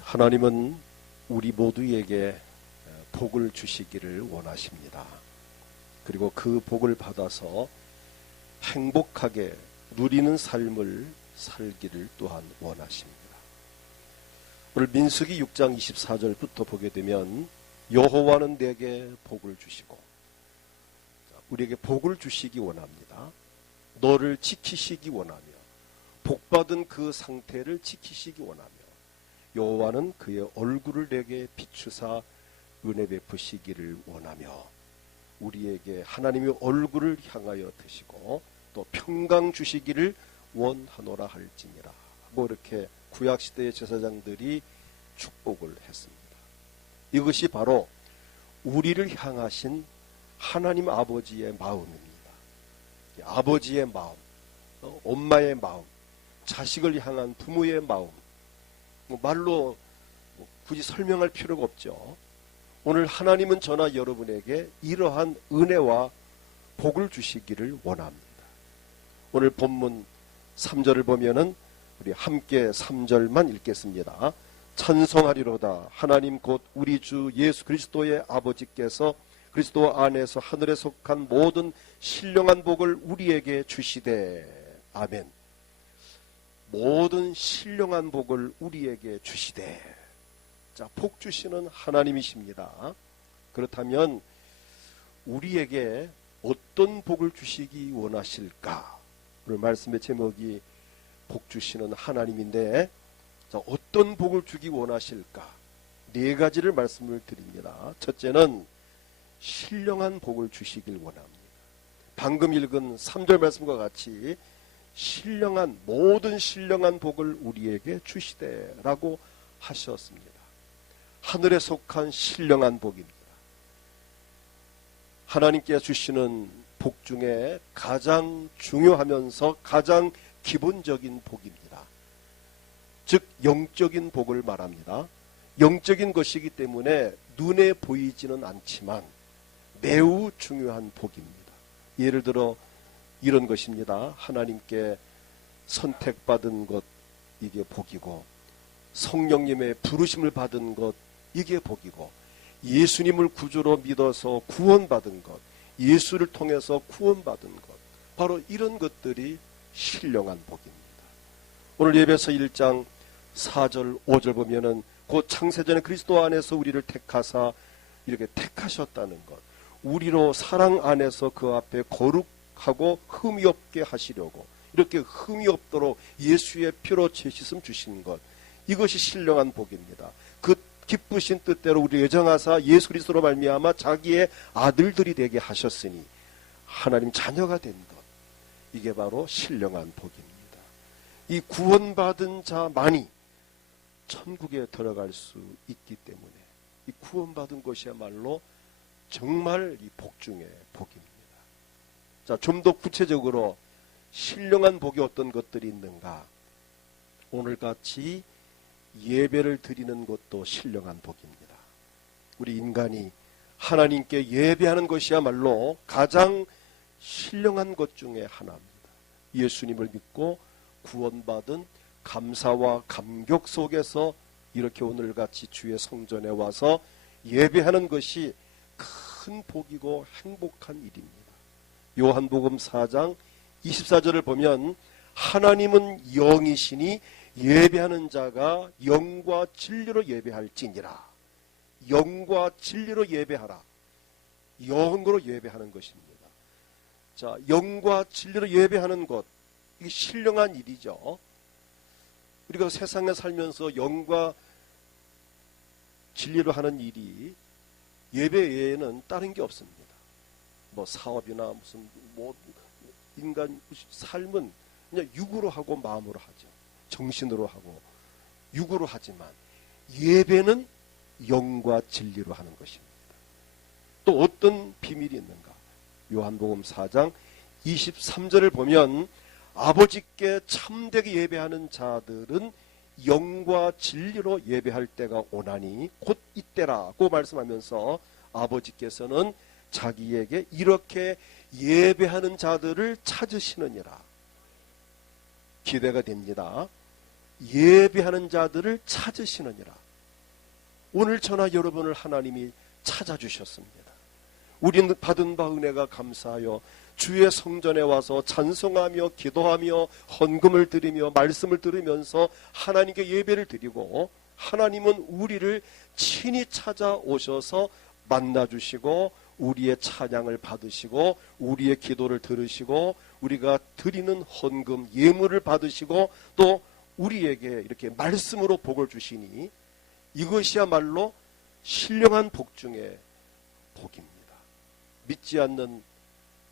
하나님은 우리 모두에게 복을 주시기를 원하십니다. 그리고 그 복을 받아서 행복하게 누리는 삶을 살기를 또한 원하십니다. 오늘 민수기 6장 24절부터 보게 되면 여호와는 내게 복을 주시고, 우리에게 복을 주시기 원합니다. 너를 지키시기 원하며 복받은 그 상태를 지키시기 원하며 여호와는 그의 얼굴을 내게 비추사 은혜 베푸시기를 원하며 우리에게 하나님의 얼굴을 향하여 드시고 또 평강 주시기를 원하노라 할지니라. 이렇게 구약시대의 제사장들이 축복을 했습니다. 이것이 바로 우리를 향하신 하나님 아버지의 마음입니다. 아버지의 마음, 엄마의 마음, 자식을 향한 부모의 마음, 말로 굳이 설명할 필요가 없죠. 오늘 하나님은 저나 여러분에게 이러한 은혜와 복을 주시기를 원합니다. 오늘 본문 3절을 보면은 우리 함께 3절만 읽겠습니다. 찬송하리로다. 하나님 곧 우리 주 예수 그리스도의 아버지께서 그리스도 안에서 하늘에 속한 모든 신령한 복을 우리에게 주시되. 아멘. 모든 신령한 복을 우리에게 주시되. 자, 복 주시는 하나님이십니다. 그렇다면 우리에게 어떤 복을 주시기 원하실까? 오늘 말씀의 제목이 복 주시는 하나님인데, 자, 어떤 복을 주기 원하실까? 네 가지를 말씀을 드립니다. 첫째는 신령한 복을 주시길 원합니다. 방금 읽은 3절 말씀과 같이 신령한, 모든 신령한 복을 우리에게 주시되라고 하셨습니다. 하늘에 속한 신령한 복입니다. 하나님께 주시는 복 중에 가장 중요하면서 가장 기본적인 복입니다. 즉 영적인 복을 말합니다. 영적인 것이기 때문에 눈에 보이지는 않지만 매우 중요한 복입니다. 예를 들어 이런 것입니다. 하나님께 선택받은 것, 이게 복이고, 성령님의 부르심을 받은 것, 이게 복이고, 예수님을 구주로 믿어서 구원받은 것, 예수를 통해서 구원받은 것, 바로 이런 것들이 신령한 복입니다. 오늘 예배서 1장 4절 5절 보면은 곧 창세전에 그리스도 안에서 우리를 택하사 이렇게 택하셨다는 것, 우리로 사랑 안에서 그 앞에 거룩하고 흠이 없게 하시려고 이렇게 흠이 없도록 예수의 피로 제시씀 주신 것, 이것이 신령한 복입니다. 그 기쁘신 뜻대로 우리 예정하사 예수 그리스도로 말미암아 자기의 아들들이 되게 하셨으니 하나님 자녀가 된 것, 이게 바로 신령한 복입니다. 이 구원받은 자만이 천국에 들어갈 수 있기 때문에 이 구원받은 것이야말로 정말 이 복 중의 복입니다. 자, 좀 더 구체적으로 신령한 복이 어떤 것들이 있는가? 오늘같이 예배를 드리는 것도 신령한 복입니다. 우리 인간이 하나님께 예배하는 것이야말로 가장 신령한 것 중에 하나입니다. 예수님을 믿고 구원받은 감사와 감격 속에서 이렇게 오늘같이 주의 성전에 와서 예배하는 것이 큰 복이고 행복한 일입니다. 요한복음 4장 24절을 보면 하나님은 영이시니 예배하는 자가 영과 진리로 예배할지니라. 영과 진리로 예배하라. 영으로 예배하는 것입니다. 자, 영과 진리로 예배하는 것, 이게 신령한 일이죠. 우리가 세상에 살면서 영과 진리로 하는 일이 예배 외에는 다른 게 없습니다. 뭐 사업이나 무슨 인간 삶은 그냥 육으로 하고 마음으로 하죠. 정신으로 하고 육으로 하지만 예배는 영과 진리로 하는 것입니다. 또 어떤 비밀이 있는가? 요한복음 4장 23절을 보면 아버지께 참되게 예배하는 자들은 영과 진리로 예배할 때가 오나니 곧 이때라고 말씀하면서 아버지께서는 자기에게 이렇게 예배하는 자들을 찾으시느니라. 기대가 됩니다. 예배하는 자들을 찾으시느니라. 오늘 저나 여러분을 하나님이 찾아주셨습니다. 우리는 받은 바 은혜가 감사하여 주의 성전에 와서 찬송하며 기도하며 헌금을 드리며 말씀을 들으면서 하나님께 예배를 드리고, 하나님은 우리를 친히 찾아오셔서 만나주시고 우리의 찬양을 받으시고 우리의 기도를 들으시고 우리가 드리는 헌금 예물을 받으시고 또 우리에게 이렇게 말씀으로 복을 주시니 이것이야말로 신령한 복 중에 복입니다. 믿지 않는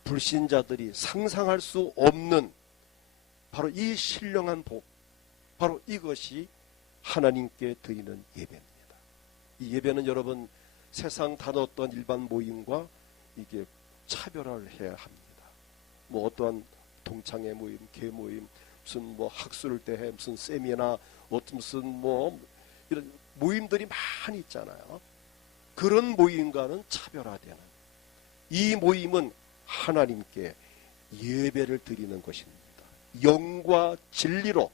불신자들이 상상할 수 없는 바로 이 신령한 복, 바로 이것이 하나님께 드리는 예배입니다. 이 예배는 여러분 세상 다른 어떤 일반 모임과 이게 차별화를 해야 합니다. 뭐 어떠한 동창회 모임, 계모임, 무슨 뭐 학술 대회, 무슨 세미나, 무슨 뭐 이런 모임들이 많이 있잖아요. 그런 모임과는 차별화되는 이 모임은 하나님께 예배를 드리는 것입니다. 영과 진리로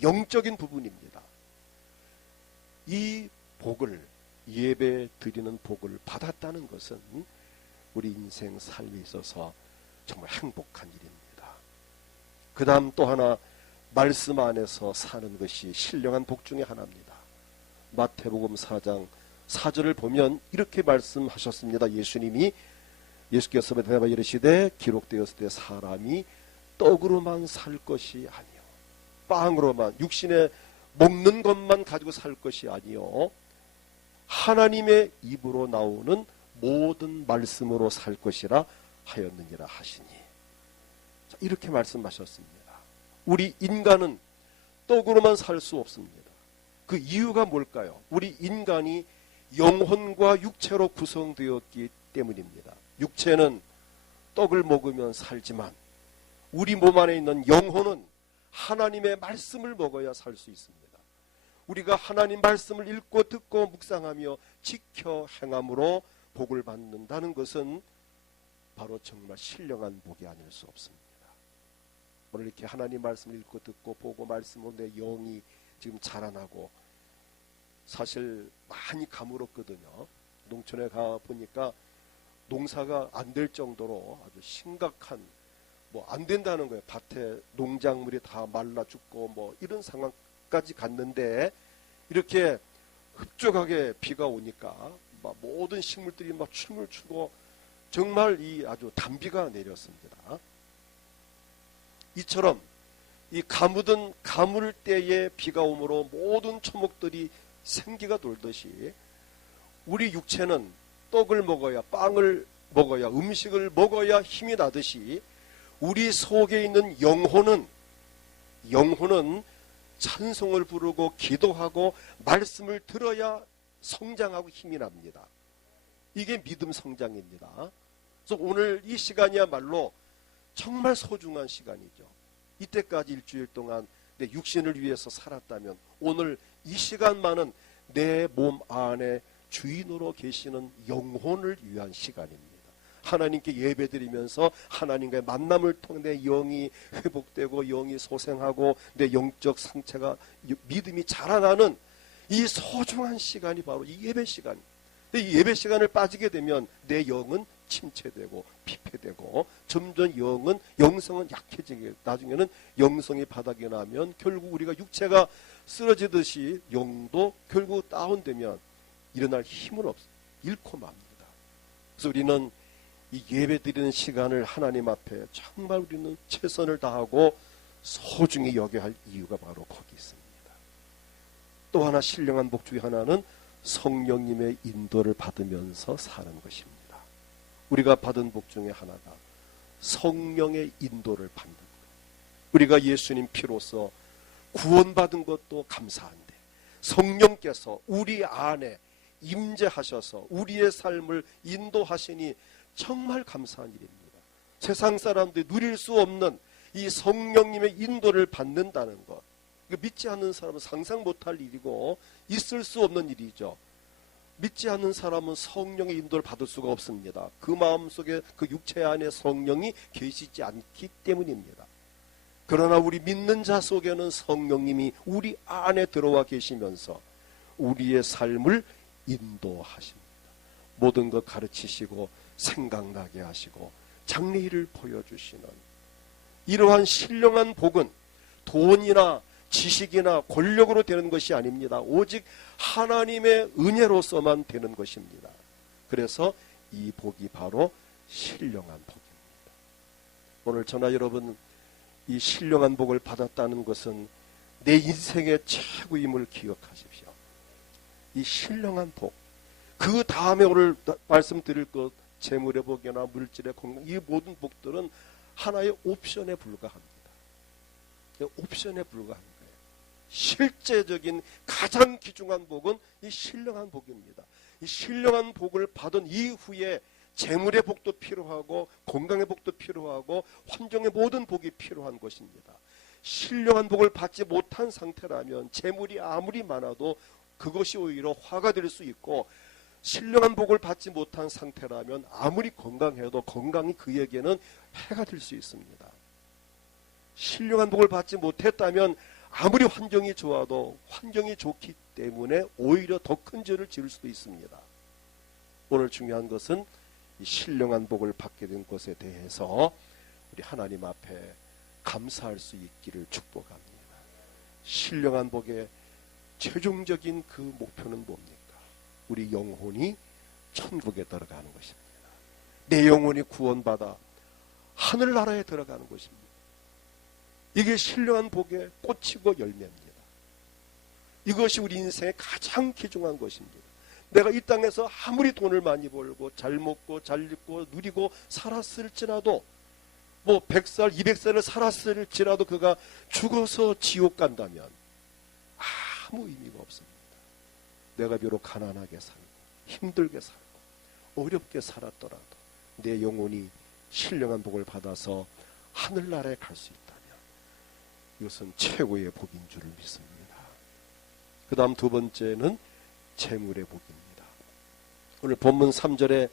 영적인 부분입니다. 이 복을, 예배 드리는 복을 받았다는 것은 우리 인생 삶에 있어서 정말 행복한 일입니다. 그 다음 또 하나, 말씀 안에서 사는 것이 신령한 복 중에 하나입니다. 마태복음 4장 4절을 보면 이렇게 말씀하셨습니다. 예수께서 대답하여 이르시되 기록되었을 때 사람이 떡으로만 살 것이 아니요 빵으로만, 육신에 먹는 것만 가지고 살 것이 아니요 하나님의 입으로 나오는 모든 말씀으로 살 것이라 하였느니라 하시니. 자, 이렇게 말씀하셨습니다. 우리 인간은 떡으로만 살 수 없습니다. 그 이유가 뭘까요? 우리 인간이 영혼과 육체로 구성되었기 때문입니다. 육체는 떡을 먹으면 살지만 우리 몸 안에 있는 영혼은 하나님의 말씀을 먹어야 살 수 있습니다. 우리가 하나님 말씀을 읽고 듣고 묵상하며 지켜 행함으로 복을 받는다는 것은 바로 정말 신령한 복이 아닐 수 없습니다. 오늘 이렇게 하나님 말씀을 읽고 듣고 보고 말씀으로 내 영이 지금 자라나고, 사실 많이 가물었거든요. 농촌에 가 보니까 농사가 안 될 정도로 아주 심각한, 뭐 안 된다는 거예요. 밭에 농작물이 다 말라 죽고 뭐 이런 상황까지 갔는데, 이렇게 흡족하게 비가 오니까 막 모든 식물들이 막 춤을 추고 정말 이 아주 단비가 내렸습니다. 이처럼 이 가무던 가물 때에 비가 오므로 모든 초목들이 생기가 돌듯이 우리 육체는 떡을 먹어야, 빵을 먹어야, 음식을 먹어야 힘이 나듯이 우리 속에 있는 영혼은 찬송을 부르고 기도하고 말씀을 들어야 성장하고 힘이 납니다. 이게 믿음 성장입니다. 그래서 오늘 이 시간이야말로 정말 소중한 시간이죠. 이때까지 일주일 동안 내 육신을 위해서 살았다면 오늘 이 시간만은 내 몸 안에 주인으로 계시는 영혼을 위한 시간입니다. 하나님께 예배드리면서 하나님과의 만남을 통해 내 영이 회복되고 영이 소생하고 내 영적 상태가, 믿음이 자라나는 이 소중한 시간이 바로 이 예배 시간. 이 예배 시간을 빠지게 되면 내 영은 침체되고 피폐되고 점점 영성은 약해지게, 나중에는 영성이 바닥에 나면 결국 우리가 육체가 쓰러지듯이 영도 결국 다운되면 일어날 힘은 잃고 맙니다. 그래서 우리는 이 예배 드리는 시간을 하나님 앞에 정말 우리는 최선을 다하고 소중히 여겨야 할 이유가 바로 거기 있습니다. 또 하나 신령한 복 중에 하나는 성령님의 인도를 받으면서 사는 것입니다. 우리가 받은 복 중에 하나가 성령의 인도를 받는 것. 우리가 예수님 피로써 구원받은 것도 감사한데 성령께서 우리 안에 임재하셔서 우리의 삶을 인도하시니 정말 감사한 일입니다. 세상 사람들이 누릴 수 없는 이 성령님의 인도를 받는다는 것, 믿지 않는 사람은 상상 못할 일이고 있을 수 없는 일이죠. 믿지 않는 사람은 성령의 인도를 받을 수가 없습니다. 그 마음속에, 그 육체 안에 성령이 계시지 않기 때문입니다. 그러나 우리 믿는 자 속에는 성령님이 우리 안에 들어와 계시면서 우리의 삶을 인도하십니다. 모든 것 가르치시고 생각나게 하시고 장래일을 보여주시는 이러한 신령한 복은 돈이나 지식이나 권력으로 되는 것이 아닙니다. 오직 하나님의 은혜로서만 되는 것입니다. 그래서 이 복이 바로 신령한 복입니다. 오늘 저나 여러분, 이 신령한 복을 받았다는 것은 내 인생의 최고임을 기억하십시오. 이 신령한 복, 그 다음에 오늘 말씀드릴 것, 재물의 복이나 물질의 건강, 이 모든 복들은 하나의 옵션에 불과합니다. 옵션에 불과한 거예요. 실제적인 가장 귀중한 복은 이 신령한 복입니다. 이 신령한 복을 받은 이후에 재물의 복도 필요하고 건강의 복도 필요하고 환경의 모든 복이 필요한 것입니다. 신령한 복을 받지 못한 상태라면 재물이 아무리 많아도 그것이 오히려 화가 될 수 있고, 신령한 복을 받지 못한 상태라면 아무리 건강해도 건강이 그에게는 해가 될 수 있습니다. 신령한 복을 받지 못했다면 아무리 환경이 좋아도 환경이 좋기 때문에 오히려 더 큰 죄를 지을 수도 있습니다. 오늘 중요한 것은 이 신령한 복을 받게 된 것에 대해서 우리 하나님 앞에 감사할 수 있기를 축복합니다. 신령한 복의 최종적인 그 목표는 뭡니까? 우리 영혼이 천국에 들어가는 것입니다. 내 영혼이 구원받아 하늘나라에 들어가는 것입니다. 이게 신령한 복의 꽃이고 열매입니다. 이것이 우리 인생의 가장 귀중한 것입니다. 내가 이 땅에서 아무리 돈을 많이 벌고 잘 먹고 잘 입고 누리고 살았을지라도, 뭐 100살 200살을 살았을지라도 그가 죽어서 지옥 간다면 아무 의미가 없습니다. 내가 비록 가난하게 살고 힘들게 살고 어렵게 살았더라도 내 영혼이 신령한 복을 받아서 하늘나라에 갈 수 있다면 이것은 최고의 복인 줄을 믿습니다. 그 다음 두 번째는 재물의 복입니다. 오늘 본문 3절에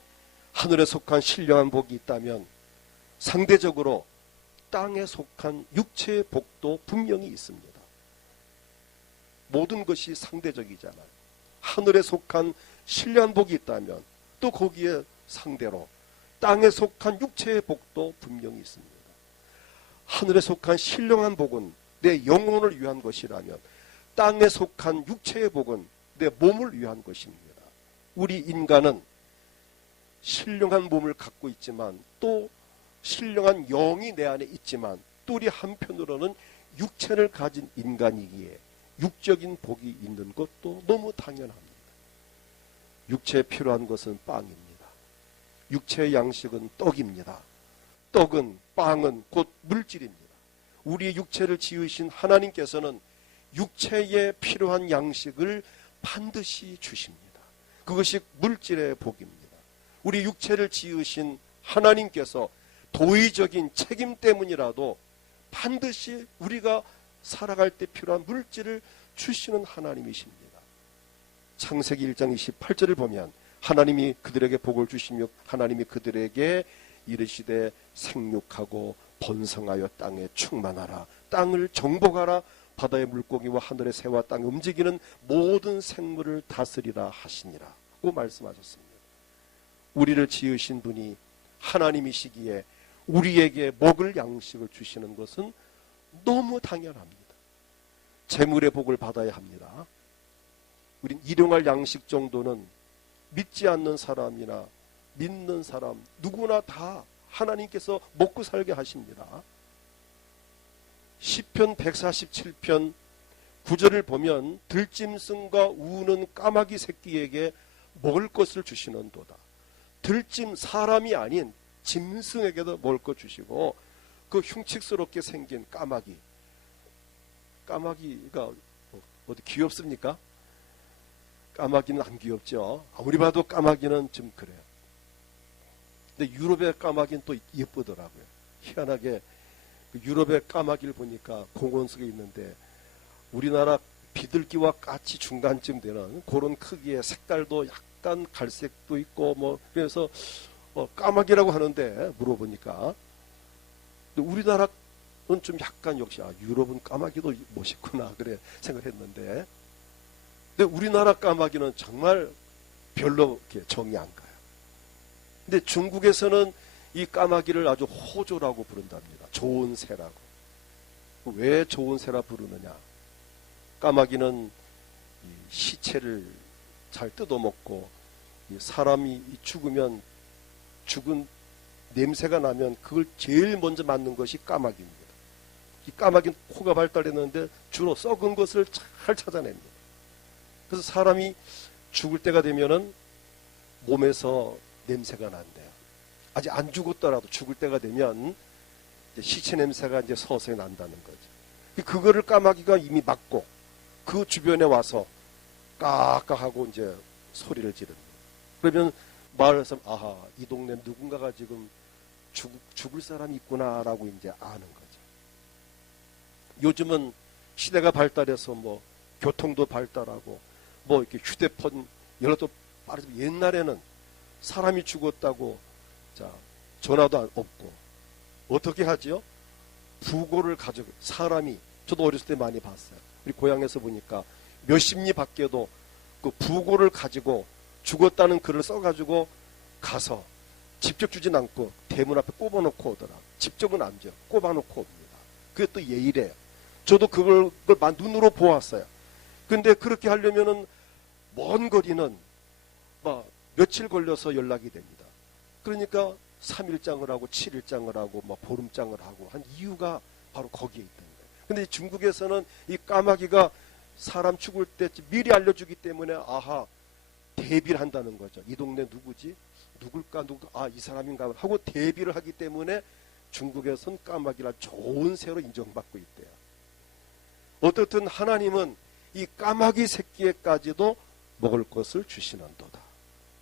하늘에 속한 신령한 복이 있다면 상대적으로 땅에 속한 육체의 복도 분명히 있습니다. 모든 것이 상대적이잖아요. 하늘에 속한 신령한 복이 있다면 또 거기에 상대로 땅에 속한 육체의 복도 분명히 있습니다. 하늘에 속한 신령한 복은 내 영혼을 위한 것이라면 땅에 속한 육체의 복은 내 몸을 위한 것입니다. 우리 인간은 신령한 몸을 갖고 있지만 또 신령한 영이 내 안에 있지만 또 우리 한편으로는 육체를 가진 인간이기에 육적인 복이 있는 것도 너무 당연합니다. 육체에 필요한 것은 빵입니다. 육체의 양식은 떡입니다. 떡은, 빵은 곧 물질입니다. 우리의 육체를 지으신 하나님께서는 육체에 필요한 양식을 반드시 주십니다. 그것이 물질의 복입니다. 우리 육체를 지으신 하나님께서 도의적인 책임 때문이라도 반드시 우리가 살아갈 때 필요한 물질을 주시는 하나님이십니다. 창세기 1장 28절을 보면 하나님이 그들에게 복을 주시며 하나님이 그들에게 이르시되 생육하고 번성하여 땅에 충만하라, 땅을 정복하라, 바다의 물고기와 하늘의 새와 땅에 움직이는 모든 생물을 다스리라 하시니라 고 말씀하셨습니다. 우리를 지으신 분이 하나님이시기에 우리에게 먹을 양식을 주시는 것은 너무 당연합니다. 재물의 복을 받아야 합니다. 우린 일용할 양식 정도는 믿지 않는 사람이나 믿는 사람 누구나 다 하나님께서 먹고 살게 하십니다. 시편 147편 9절을 보면 들짐승과 우는 까마귀 새끼에게 먹을 것을 주시는도다. 들짐, 사람이 아닌 짐승에게도 먹을 것 주시고, 그 흉측스럽게 생긴 까마귀가 어디 귀엽습니까? 까마귀는 안 귀엽죠. 아무리 봐도 까마귀는 좀 그래요. 근데 유럽의 까마귀는 또 예쁘더라고요. 희한하게 유럽의 까마귀를 보니까 공원 속에 있는데 우리나라 비둘기와 같이 중간쯤 되는 그런 크기의 색깔도 약간 갈색도 있고 뭐 그래서 까마귀라고 하는데 물어보니까 우리나라는 좀 약간 역시 유럽은 까마귀도 멋있구나 그래 생각했는데, 근데 우리나라 까마귀는 정말 별로 이렇게 정이 안 가요. 근데 중국에서는 이 까마귀를 아주 호조라고 부른답니다. 좋은 새라고. 왜 좋은 새라 부르느냐? 까마귀는 시체를 잘 뜯어먹고 사람이 죽으면 죽은 냄새가 나면 그걸 제일 먼저 맡는 것이 까마귀입니다. 이 까마귀는 코가 발달했는데 주로 썩은 것을 잘 찾아냅니다. 그래서 사람이 죽을 때가 되면은 몸에서 냄새가 난대요. 아직 안 죽었더라도 죽을 때가 되면 이제 시체 냄새가 이제 서서히 난다는 거죠. 그거를 까마귀가 이미 맡고 그 주변에 와서 까까하고 이제 소리를 지릅니다. 그러면 마을에서 아하, 이 동네 누군가가 지금 죽을 사람이 있구나라고 이제 아는 거죠. 요즘은 시대가 발달해서 뭐 교통도 발달하고 뭐 이렇게 휴대폰 연락도 빠르지. 옛날에는 사람이 죽었다고 자 전화도 없고 어떻게 하지요? 부고를 가지고 사람이 저도 어렸을 때 많이 봤어요. 우리 고향에서 보니까 몇십 리 밖에도 그 부고를 가지고 죽었다는 글을 써가지고 가서 직접 주진 않고 대문 앞에 꼽아놓고 오더라. 직접은 안 줘. 꼽아놓고 옵니다. 그게 또 예의래요. 저도 그걸 눈으로 보았어요. 근데 그렇게 하려면은 먼 거리는 막 며칠 걸려서 연락이 됩니다. 그러니까 3일장을 하고 7일장을 하고 막 보름장을 하고 한 이유가 바로 거기에 있던 거예요. 근데 중국에서는 이 까마귀가 사람 죽을 때 미리 알려주기 때문에 아하 대비를 한다는 거죠. 이 동네 누구지? 누굴까? 이 사람인가? 하고 대비를 하기 때문에 중국에서는 까마귀라 좋은 새로 인정받고 있대요. 어떻든 하나님은 이 까마귀 새끼에까지도 먹을 것을 주시는도다.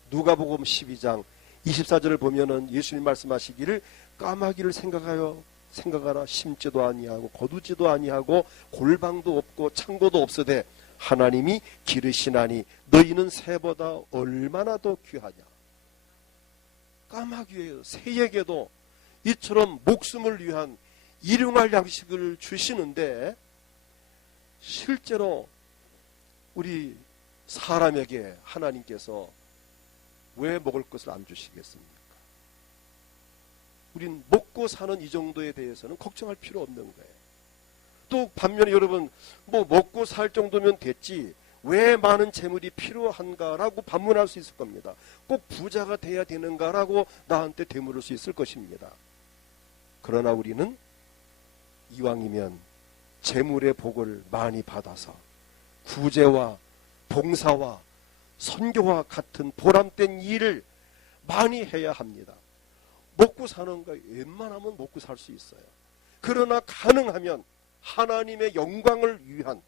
누가복음 12장 24절을 보면은 예수님 말씀하시기를 까마귀를 생각하라. 심지도 아니하고 거두지도 아니하고 골방도 없고 창고도 없으되 하나님이 기르시나니 너희는 새보다 얼마나 더 귀하냐. 까마귀예요. 새에게도 이처럼 목숨을 위한 일용할 양식을 주시는데 실제로 우리 사람에게 하나님께서 왜 먹을 것을 안 주시겠습니까? 우린 먹고 사는 이 정도에 대해서는 걱정할 필요 없는 거예요. 또 반면에 여러분 뭐 먹고 살 정도면 됐지 왜 많은 재물이 필요한가라고 반문할 수 있을 겁니다. 꼭 부자가 돼야 되는가라고 나한테 되물을 수 있을 것입니다. 그러나 우리는 이왕이면 재물의 복을 많이 받아서 구제와 봉사와 선교와 같은 보람된 일을 많이 해야 합니다. 먹고 사는 거 웬만하면 먹고 살 수 있어요. 그러나 가능하면 하나님의 영광을 위한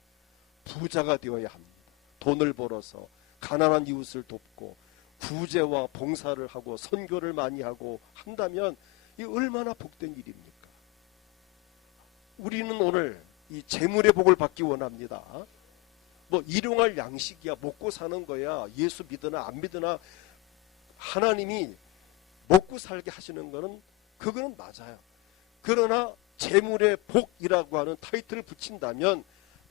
부자가 되어야 합니다. 돈을 벌어서 가난한 이웃을 돕고 구제와 봉사를 하고 선교를 많이 하고 한다면 이 얼마나 복된 일입니까? 우리는 오늘 이 재물의 복을 받기 원합니다. 뭐 일용할 양식이야 먹고 사는 거야 예수 믿으나 안 믿으나 하나님이 먹고 살게 하시는 거는 그거는 맞아요. 그러나 재물의 복이라고 하는 타이틀을 붙인다면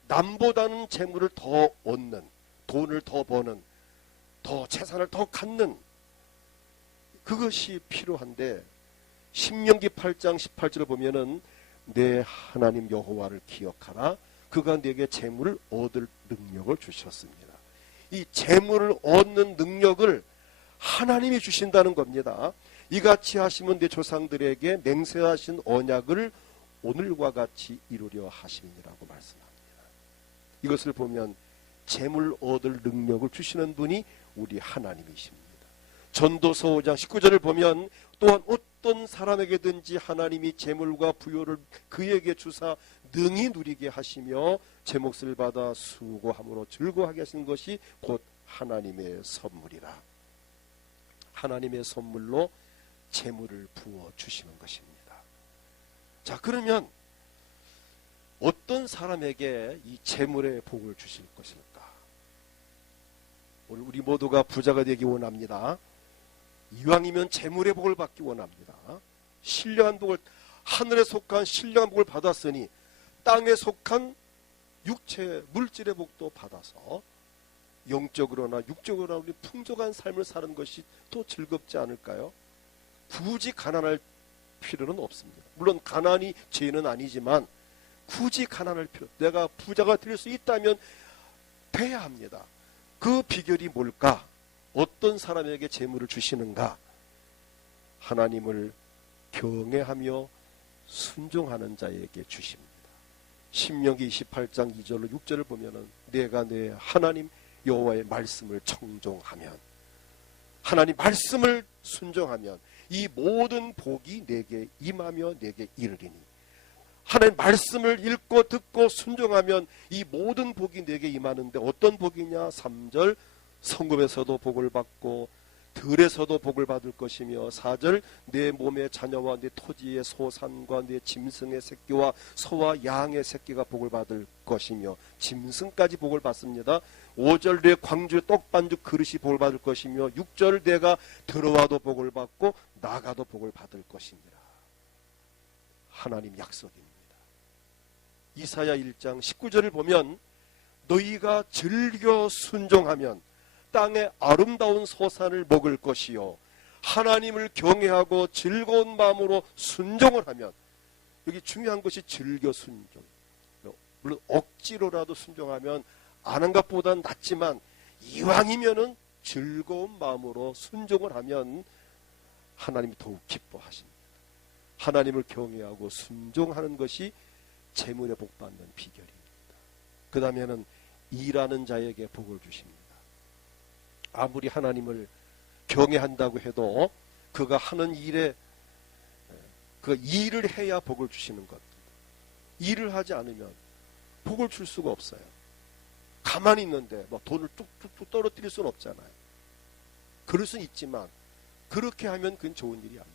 남보다는 재물을 더 얻는 돈을 더 버는 더 재산을 더 갖는 그것이 필요한데 신명기 8장 18절을 보면은 내 하나님 여호와를 기억하라. 그가 내게 재물을 얻을 능력을 주셨습니다. 이 재물을 얻는 능력을 하나님이 주신다는 겁니다. 이같이 하시면 내 조상들에게 맹세하신 언약을 오늘과 같이 이루려 하심이라고 말씀합니다. 이것을 보면 재물 얻을 능력을 주시는 분이 우리 하나님이십니다. 전도서 5장 19절을 보면 또한 어떤 사람에게든지 하나님이 재물과 부요를 그에게 주사 능히 누리게 하시며 제 몫을 받아 수고함으로 즐거워하게 하시는 것이 곧 하나님의 선물이라. 하나님의 선물로 재물을 부어 주시는 것입니다. 자, 그러면 어떤 사람에게 이 재물의 복을 주실 것일까? 우리 모두가 부자가 되기 원합니다. 이왕이면 재물의 복을 받기 원합니다. 신령한 복을, 하늘에 속한 신령한 복을 받았으니 땅에 속한 육체 물질의 복도 받아서 영적으로나 육적으로나 우리 풍족한 삶을 사는 것이 더 즐겁지 않을까요? 굳이 가난할 필요는 없습니다. 물론 가난이 죄는 아니지만 굳이 가난할 필요, 내가 부자가 될 수 있다면 돼야 합니다. 그 비결이 뭘까? 어떤 사람에게 재물을 주시는가? 하나님을 경외하며 순종하는 자에게 주십니다. 신명기 28장 2절로 6절을 보면은 내가 내 하나님 여호와의 말씀을 청종하면, 하나님 말씀을 순종하면 이 모든 복이 내게 임하며 내게 이르리니, 하나님 말씀을 읽고 듣고 순종하면 이 모든 복이 내게 임하는데 어떤 복이냐? 3절 성읍에서도 복을 받고 들에서도 복을 받을 것이며, 4절 내 몸의 자녀와 내 토지의 소산과 내 짐승의 새끼와 소와 양의 새끼가 복을 받을 것이며, 짐승까지 복을 받습니다. 5절 내 광주의 떡반죽 그릇이 복을 받을 것이며, 6절 내가 들어와도 복을 받고 나가도 복을 받을 것이니라. 하나님 약속입니다. 이사야 1장 19절을 보면 너희가 즐겨 순종하면 땅의 아름다운 소산을 먹을 것이요, 하나님을 경외하고 즐거운 마음으로 순종을 하면, 여기 중요한 것이 즐겨 순종. 물론 억지로라도 순종하면 안 한 것보다는 낫지만 이왕이면은 즐거운 마음으로 순종을 하면 하나님이 더욱 기뻐하십니다. 하나님을 경외하고 순종하는 것이 재물에 복받는 비결입니다. 그 다음에는 일하는 자에게 복을 주십니다. 아무리 하나님을 경외한다고 해도 그가 하는 일에 그 일을 해야 복을 주시는 것. 일을 하지 않으면 복을 줄 수가 없어요. 가만히 있는데 뭐 돈을 뚝뚝뚝 떨어뜨릴 수는 없잖아요. 그럴 수는 있지만 그렇게 하면 그건 좋은 일이 아니죠.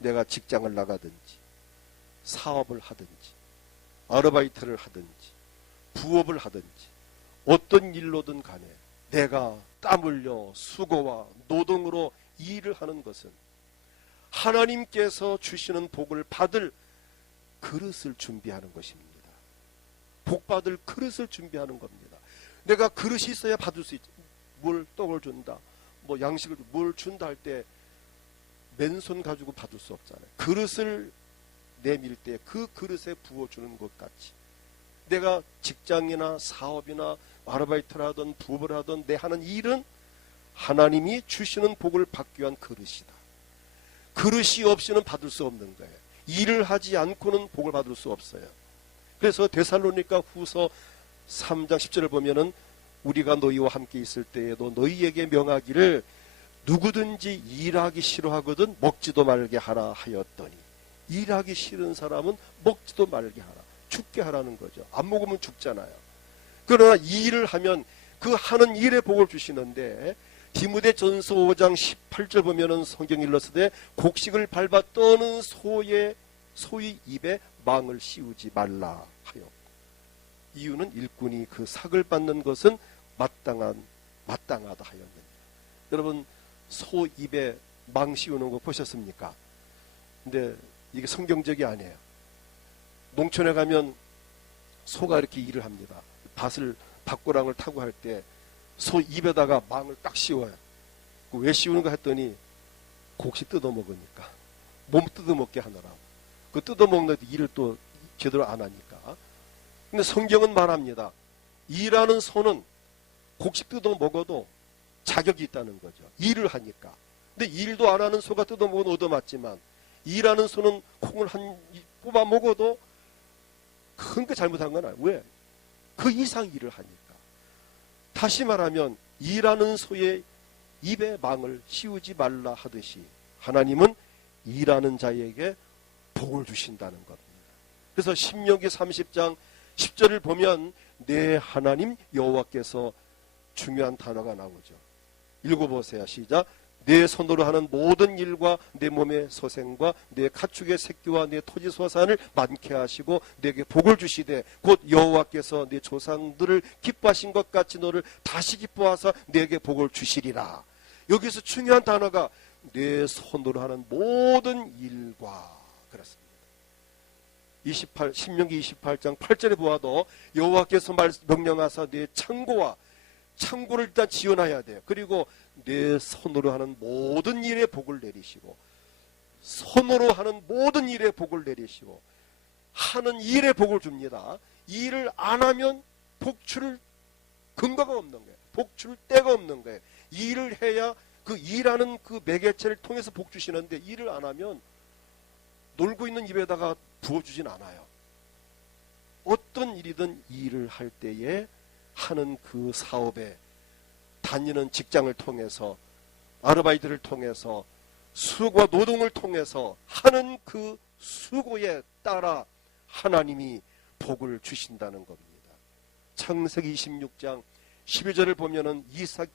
내가 직장을 나가든지 사업을 하든지 아르바이트를 하든지 부업을 하든지 어떤 일로든 간에 내가 땀 흘려 수고와 노동으로 일을 하는 것은 하나님께서 주시는 복을 받을 그릇을 준비하는 것입니다. 복 받을 그릇을 준비하는 겁니다. 내가 그릇이 있어야 받을 수 있지. 뭘 떡을 준다, 뭐 양식을 뭘 준다 할 때 맨손 가지고 받을 수 없잖아요. 그릇을 내밀 때 그 그릇에 부어주는 것 같이 내가 직장이나 사업이나 아르바이트를 하든 부업을 하든 내 하는 일은 하나님이 주시는 복을 받기 위한 그릇이다. 그릇이 없이는 받을 수 없는 거예요. 일을 하지 않고는 복을 받을 수 없어요. 그래서 데살로니가 후서 3장 10절을 보면은 우리가 너희와 함께 있을 때에도 너희에게 명하기를 누구든지 일하기 싫어하거든 먹지도 말게 하라 하였더니, 일하기 싫은 사람은 먹지도 말게 하라, 죽게 하라는 거죠. 안 먹으면 죽잖아요. 그러나 일을 하면 그 하는 일에 복을 주시는데, 디모데전서 5장 18절 보면은 성경 일러스되 곡식을 밟아 떠는 소의 입에 망을 씌우지 말라 하여. 이유는 일꾼이 그 삭을 받는 것은 마땅하다 하였느니라. 여러분, 소 입에 망 씌우는 거 보셨습니까? 근데 이게 성경적이 아니에요. 농촌에 가면 소가 이렇게 일을 합니다. 밭고랑을 타고 할 때 소 입에다가 망을 딱 씌워요. 왜 씌우는가 했더니 곡식 뜯어먹으니까, 몸 뜯어먹게 하느라고. 그 뜯어먹는데 일을 또 제대로 안 하니까. 근데 성경은 말합니다. 일하는 소는 곡식 뜯어먹어도 자격이 있다는 거죠. 일을 하니까. 근데 일도 안 하는 소가 뜯어먹어도 얻어맞지만, 일하는 소는 콩을 뽑아 먹어도 큰 거 잘못한 건 아니에요. 왜? 그 이상 일을 하니까. 다시 말하면 일하는 소의 입에 망을 씌우지 말라 하듯이 하나님은 일하는 자에게 복을 주신다는 겁니다. 그래서 신명기 30장 10절을 보면 내 하나님 여호와께서 중요한 단어가 나오죠. 읽어보세요. 시작. 내 손으로 하는 모든 일과 내 몸의 소생과 내 가축의 새끼와 내 토지 소산을 많게 하시고 내게 복을 주시되 곧 여호와께서 내 조상들을 기뻐하신 것 같이 너를 다시 기뻐하사 내게 복을 주시리라. 여기서 중요한 단어가 내 손으로 하는 모든 일과 그렇습니다. 신명기 28장 8절에 보아도 여호와께서 명령하사 내 창고와 창고를 일단 지어놔야 돼요. 그리고 내 손으로 하는 모든 일에 복을 내리시고, 손으로 하는 모든 일에 복을 내리시고, 하는 일에 복을 줍니다. 일을 안 하면 복줄 근거가 없는 거예요. 복줄 데가 없는 거예요. 일을 해야 그 일하는 그 매개체를 통해서 복 주시는데, 일을 안 하면 놀고 있는 입에다가 부어주진 않아요. 어떤 일이든 일을 할 때에 하는 그 사업에, 다니는 직장을 통해서, 아르바이트를 통해서, 수고와 노동을 통해서 하는 그 수고에 따라 하나님이 복을 주신다는 겁니다. 창세기 26장 12절을 보면은 이삭이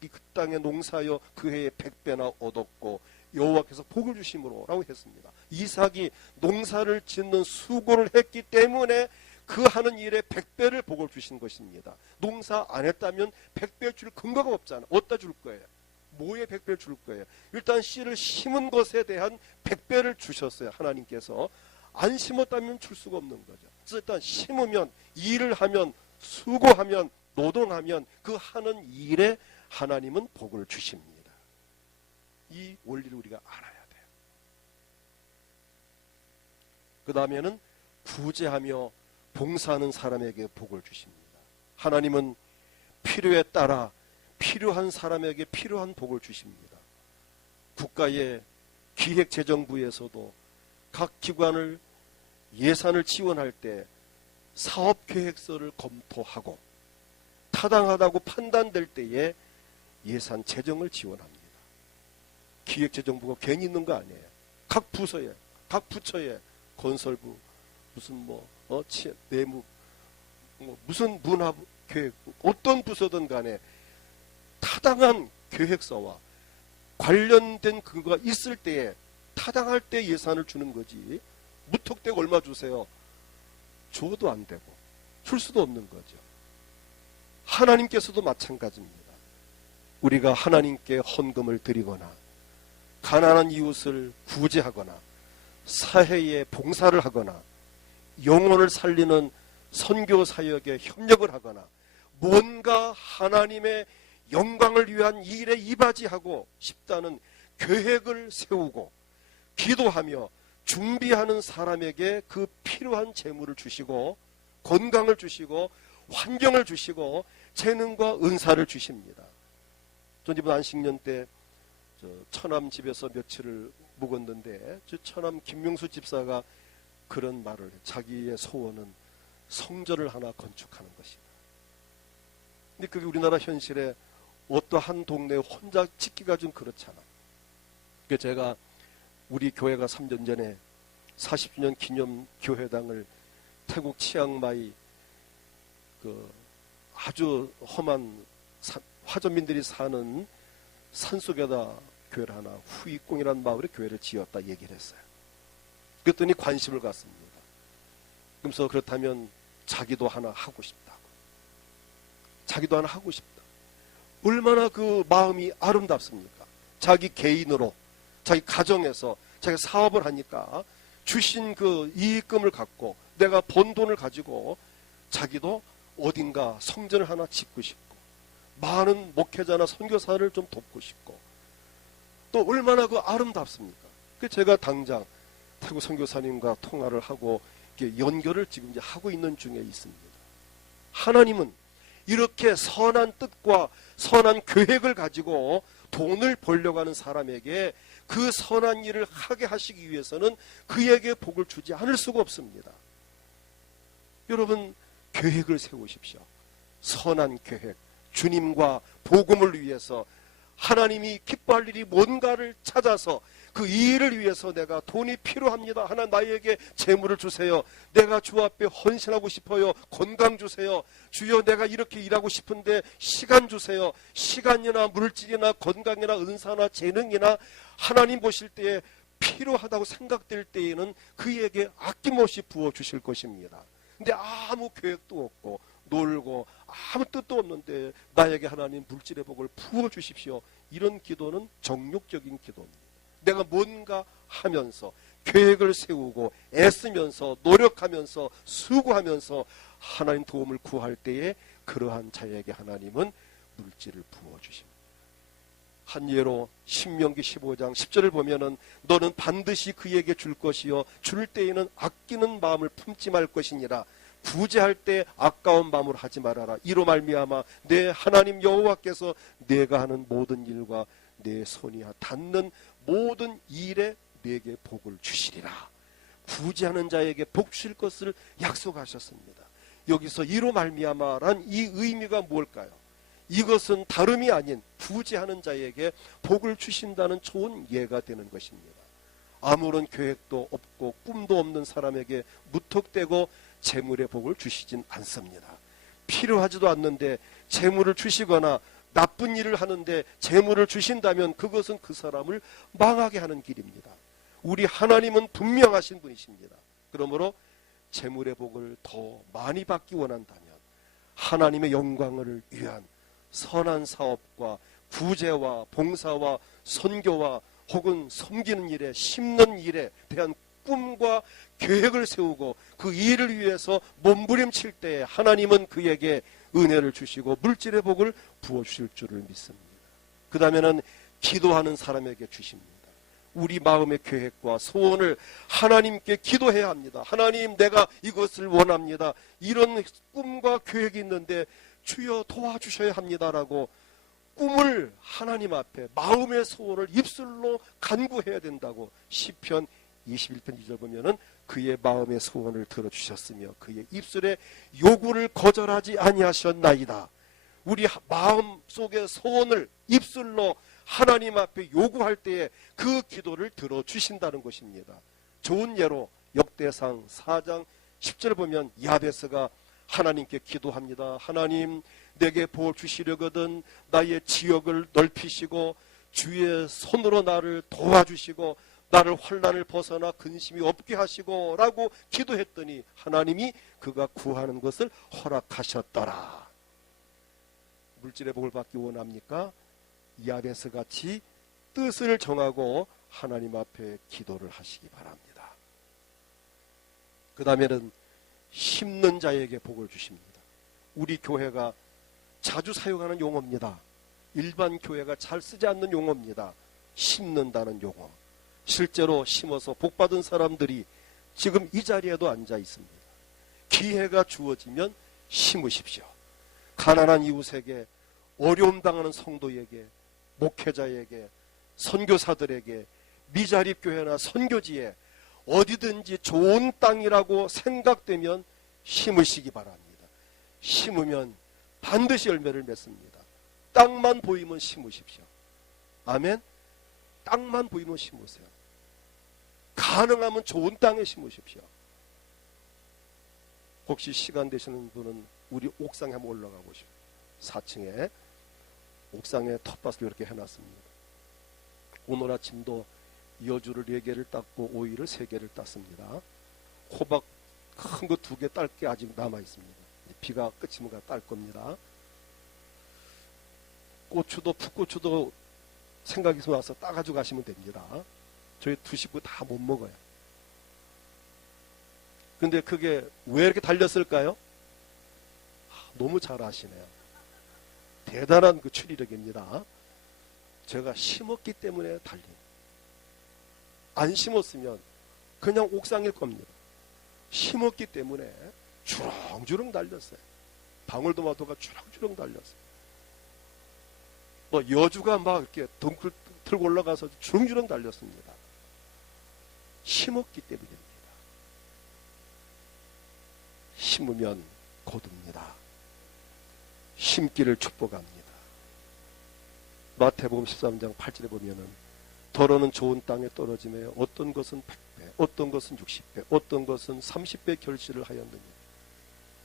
그 땅에 농사하여 그 해에 100배나 얻었고 여호와께서 복을 주심으로 라고 했습니다. 이삭이 농사를 짓는 수고를 했기 때문에 그 하는 일에 100배를 복을 주신 것입니다. 농사 안 했다면 100배 줄 근거가 없잖아. 어디다 줄 거예요? 뭐에 100배를 줄 거예요? 일단 씨를 심은 것에 대한 100배를 주셨어요. 하나님께서. 안 심었다면 줄 수가 없는 거죠. 그래서 일단 심으면, 일을 하면, 수고하면, 노동하면 그 하는 일에 하나님은 복을 주십니다. 이 원리를 우리가 알아야 돼요. 그 다음에는 구제하며 봉사하는 사람에게 복을 주십니다. 하나님은 필요에 따라 필요한 사람에게 필요한 복을 주십니다. 국가의 기획재정부에서도 각 기관을 예산을 지원할 때 사업계획서를 검토하고 타당하다고 판단될 때에 예산 재정을 지원합니다. 기획재정부가 괜히 있는 거 아니에요. 각 부서에, 각 부처에, 건설부, 무슨 내무, 무슨 문화계획, 어떤 부서든 간에 타당한 계획서와 관련된 근거가 있을 때에 타당할 때 예산을 주는 거지, 무턱대고 얼마 주세요 줘도 안 되고 줄 수도 없는 거죠. 하나님께서도 마찬가지입니다. 우리가 하나님께 헌금을 드리거나 가난한 이웃을 구제하거나 사회에 봉사를 하거나 영혼을 살리는 선교 사역에 협력을 하거나 뭔가 하나님의 영광을 위한 일에 이바지하고 싶다는 계획을 세우고 기도하며 준비하는 사람에게 그 필요한 재물을 주시고 건강을 주시고 환경을 주시고 재능과 은사를 주십니다. 전 이번 안식년 때 처남 집에서 며칠을 묵었는데 처남 김명수 집사가 그런 말을 해요. 자기의 소원은 성전을 하나 건축하는 것이다. 근데 그게 우리나라 현실에 어떠한 동네에 혼자 짓기가 좀 그렇잖아. 그래서 제가 우리 교회가 3년 전에 40주년 기념 교회당을 태국 치앙마이 그 아주 험한 화전민들이 사는 산속에다 교회를 하나, 후이공이라는 마을에 교회를 지었다 얘기를 했어요. 그랬더니 관심을 갖습니다. 그래서 그렇다면 자기도 하나 하고 싶다고. 자기도 하나 하고 싶다. 얼마나 그 마음이 아름답습니까? 자기 개인으로, 자기 가정에서 자기 사업을 하니까 주신 그 이익금을 갖고 내가 번 돈을 가지고 자기도 어딘가 성전을 하나 짓고 싶고 많은 목회자나 선교사를 좀 돕고 싶고 또 얼마나 그 아름답습니까? 그래서 제가 당장 태국 선교사님과 통화를 하고 연결을 지금 이제 하고 있는 중에 있습니다. 하나님은 이렇게 선한 뜻과 선한 계획을 가지고 돈을 벌려고 하는 사람에게 그 선한 일을 하게 하시기 위해서는 그에게 복을 주지 않을 수가 없습니다. 여러분 계획을 세우십시오. 선한 계획, 주님과 복음을 위해서 하나님이 기뻐할 일이 뭔가를 찾아서 그 일을 위해서 내가 돈이 필요합니다. 하나님 나에게 재물을 주세요. 내가 주 앞에 헌신하고 싶어요. 건강 주세요. 주여 내가 이렇게 일하고 싶은데 시간 주세요. 시간이나 물질이나 건강이나 은사나 재능이나 하나님 보실 때에 필요하다고 생각될 때에는 그에게 아낌없이 부어주실 것입니다. 근데 아무 계획도 없고 놀고 아무 뜻도 없는데 나에게 하나님 물질의 복을 부어주십시오. 이런 기도는 정욕적인 기도입니다. 내가 뭔가 하면서 계획을 세우고 애쓰면서 노력하면서 수고하면서 하나님 도움을 구할 때에 그러한 자에게 하나님은 물질을 부어주십니다. 한 예로 신명기 15장 10절을 보면은 너는 반드시 그에게 줄 것이요 줄 때에는 아끼는 마음을 품지 말 것이니라. 구제할 때 아까운 마음으로 하지 말아라. 이로 말미암아 내 하나님 여호와께서 내가 하는 모든 일과 내 손이 닿는 모든 일에 내게 복을 주시리라. 구제하는 자에게 복 주실 것을 약속하셨습니다. 여기서 이로 말미암아란 이 의미가 뭘까요? 이것은 다름이 아닌 구제하는 자에게 복을 주신다는 좋은 예가 되는 것입니다. 아무런 계획도 없고 꿈도 없는 사람에게 무턱대고 재물의 복을 주시진 않습니다. 필요하지도 않는데 재물을 주시거나 나쁜 일을 하는데 재물을 주신다면 그것은 그 사람을 망하게 하는 길입니다. 우리 하나님은 분명하신 분이십니다. 그러므로 재물의 복을 더 많이 받기 원한다면 하나님의 영광을 위한 선한 사업과 구제와 봉사와 선교와 혹은 섬기는 일에 심는 일에 대한 꿈과 계획을 세우고 그 일을 위해서 몸부림칠 때에 하나님은 그에게 은혜를 주시고 물질의 복을 부어주실 줄을 믿습니다. 그 다음에는 기도하는 사람에게 주십니다. 우리 마음의 계획과 소원을 하나님께 기도해야 합니다. 하나님, 내가 이것을 원합니다. 이런 꿈과 계획이 있는데 주여 도와주셔야 합니다라고 꿈을 하나님 앞에 마음의 소원을 입술로 간구해야 된다고 시편 21편 2절 보면은 그의 마음의 소원을 들어주셨으며 그의 입술의 요구를 거절하지 아니하셨나이다. 우리 마음 속의 소원을 입술로 하나님 앞에 요구할 때에 그 기도를 들어주신다는 것입니다. 좋은 예로 역대상 4장 10절을 보면 야베스가 하나님께 기도합니다. 하나님, 내게 복을 주시려거든 나의 지역을 넓히시고 주의 손으로 나를 도와주시고 나를 환난을 벗어나 근심이 없게 하시고 라고 기도했더니 하나님이 그가 구하는 것을 허락하셨더라. 물질의 복을 받기 원합니까? 야베스 같이 뜻을 정하고 하나님 앞에 기도를 하시기 바랍니다. 그 다음에는 심는 자에게 복을 주십니다. 우리 교회가 자주 사용하는 용어입니다. 일반 교회가 잘 쓰지 않는 용어입니다. 심는다는 용어. 실제로 심어서 복받은 사람들이 지금 이 자리에도 앉아 있습니다. 기회가 주어지면 심으십시오. 가난한 이웃에게, 어려움 당하는 성도에게, 목회자에게, 선교사들에게, 미자립 교회나 선교지에 어디든지 좋은 땅이라고 생각되면 심으시기 바랍니다. 심으면 반드시 열매를 맺습니다. 땅만 보이면 심으십시오. 아멘. 땅만 보이면 심으세요. 가능하면 좋은 땅에 심으십시오. 혹시 시간 되시는 분은 우리 옥상에 한번 올라가 보시오. 4층에 옥상에 텃밭을 이렇게 해놨습니다. 오늘 아침도 여주를 4개를 땄고 오이를 3개를 땄습니다. 호박 큰 거 2개 딸 게 아직 남아있습니다. 비가 끝이면 딸 겁니다. 고추도 풋고추도 생각이 와서 따가지고 가시면 됩니다. 저희 2 식구 다 못 먹어요. 근데 그게 왜 이렇게 달렸을까요? 너무 잘 아시네요. 대단한 그 추리력입니다. 제가 심었기 때문에 달린. 안 심었으면 그냥 옥상일 겁니다. 심었기 때문에 주렁주렁 달렸어요. 방울토마토가 주렁주렁 달렸어요. 뭐 여주가 막 이렇게 덩굴 틀고 올라가서 주렁주렁 달렸습니다. 심었기 때문입니다. 심으면 거둡니다. 심기를 축복합니다. 마태복음 13장 8절에 보면은 더러는 좋은 땅에 떨어지며 어떤 것은 100배, 어떤 것은 60배, 어떤 것은 30배 결실을 하였느냐.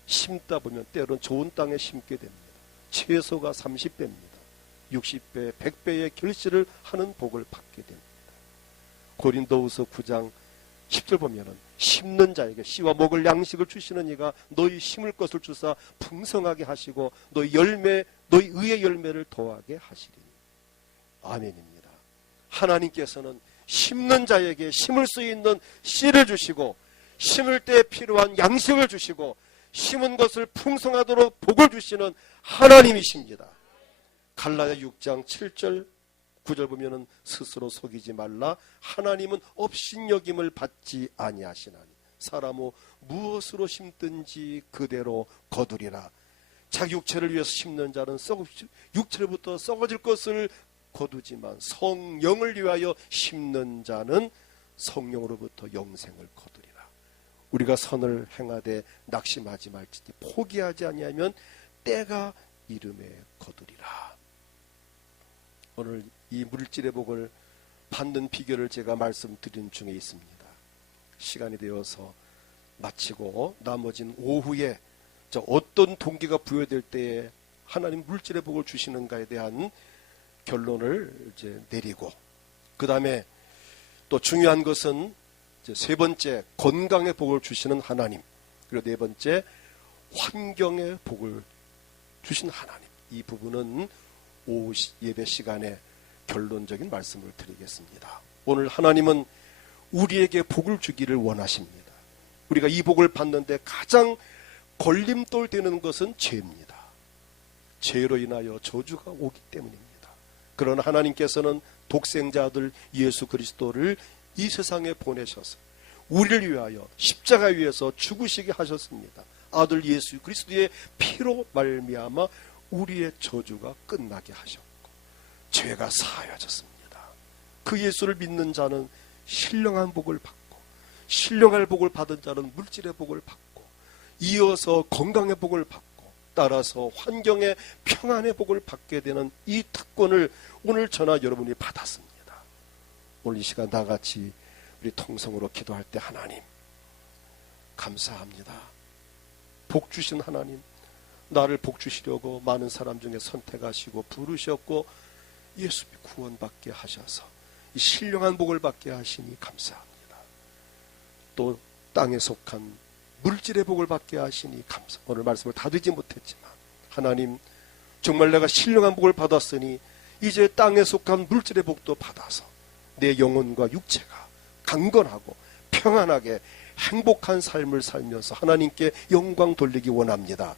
심다 보면 때로는 좋은 땅에 심게 됩니다. 최소가 30배입니다. 60배, 100배의 결실을 하는 복을 받게 됩니다. 고린도후서 9장 10절 보면은 심는 자에게 씨와 먹을 양식을 주시는 이가 너희 심을 것을 주사 풍성하게 하시고 너희 의의 열매를 더하게 하시리니. 아멘입니다. 하나님께서는 심는 자에게 심을 수 있는 씨를 주시고 심을 때 필요한 양식을 주시고 심은 것을 풍성하도록 복을 주시는 하나님이십니다. 갈라디아 6장 7절 9절 보면은 스스로 속이지 말라. 하나님은 업신여김을 받지 아니하시나니 사람은 무엇으로 심든지 그대로 거두리라. 자기 육체를 위해서 심는 자는 육체로부터 썩어질 것을 거두지만 성령을 위하여 심는 자는 성령으로부터 영생을 거두리라. 우리가 선을 행하되 낙심하지 말지니 포기하지 아니하면 때가 이름에 거두리라. 오늘 이 물질의 복을 받는 비결을 제가 말씀드린 중에 있습니다. 시간이 되어서 마치고 나머진 오후에 어떤 동기가 부여될 때에 하나님 물질의 복을 주시는가에 대한 결론을 이제 내리고, 그 다음에 또 중요한 것은 이제 세 번째 건강의 복을 주시는 하나님, 그리고 네 번째 환경의 복을 주신 하나님. 이 부분은 오후 예배 시간에 결론적인 말씀을 드리겠습니다. 오늘 하나님은 우리에게 복을 주기를 원하십니다. 우리가 이 복을 받는데 가장 걸림돌 되는 것은 죄입니다. 죄로 인하여 저주가 오기 때문입니다. 그러나 하나님께서는 독생자 아들 예수 그리스도를 이 세상에 보내셔서 우리를 위하여 십자가 위에서 죽으시게 하셨습니다. 아들 예수 그리스도의 피로 말미암아 우리의 저주가 끝나게 하셨고 죄가 사하여졌습니다. 그 예수를 믿는 자는 신령한 복을 받고, 신령할 복을 받은 자는 물질의 복을 받고, 이어서 건강의 복을 받고, 따라서 환경의 평안의 복을 받게 되는 이 특권을 오늘 저나 여러분이 받았습니다. 오늘 이 시간 다 같이 우리 통성으로 기도할 때 하나님 감사합니다. 복 주신 하나님, 나를 복 주시려고 많은 사람 중에 선택하시고 부르셨고 예수 구원받게 하셔서 이 신령한 복을 받게 하시니 감사합니다. 또 땅에 속한 물질의 복을 받게 하시니 감사. 오늘 말씀을 다 듣지 못했지만 하나님 정말 내가 신령한 복을 받았으니 이제 땅에 속한 물질의 복도 받아서 내 영혼과 육체가 강건하고 평안하게 행복한 삶을 살면서 하나님께 영광 돌리기 원합니다.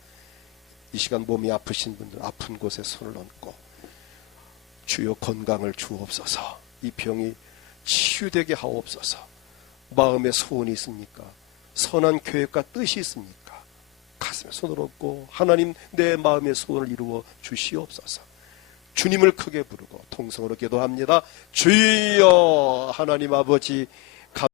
이 시간 몸이 아프신 분들 아픈 곳에 손을 얹고 주여 건강을 주옵소서, 이 병이 치유되게 하옵소서. 마음에 소원이 있습니까? 선한 계획과 뜻이 있습니까? 가슴에 손을 얹고 하나님 내 마음의 소원을 이루어 주시옵소서. 주님을 크게 부르고 통성으로 기도합니다. 주여 하나님 아버지,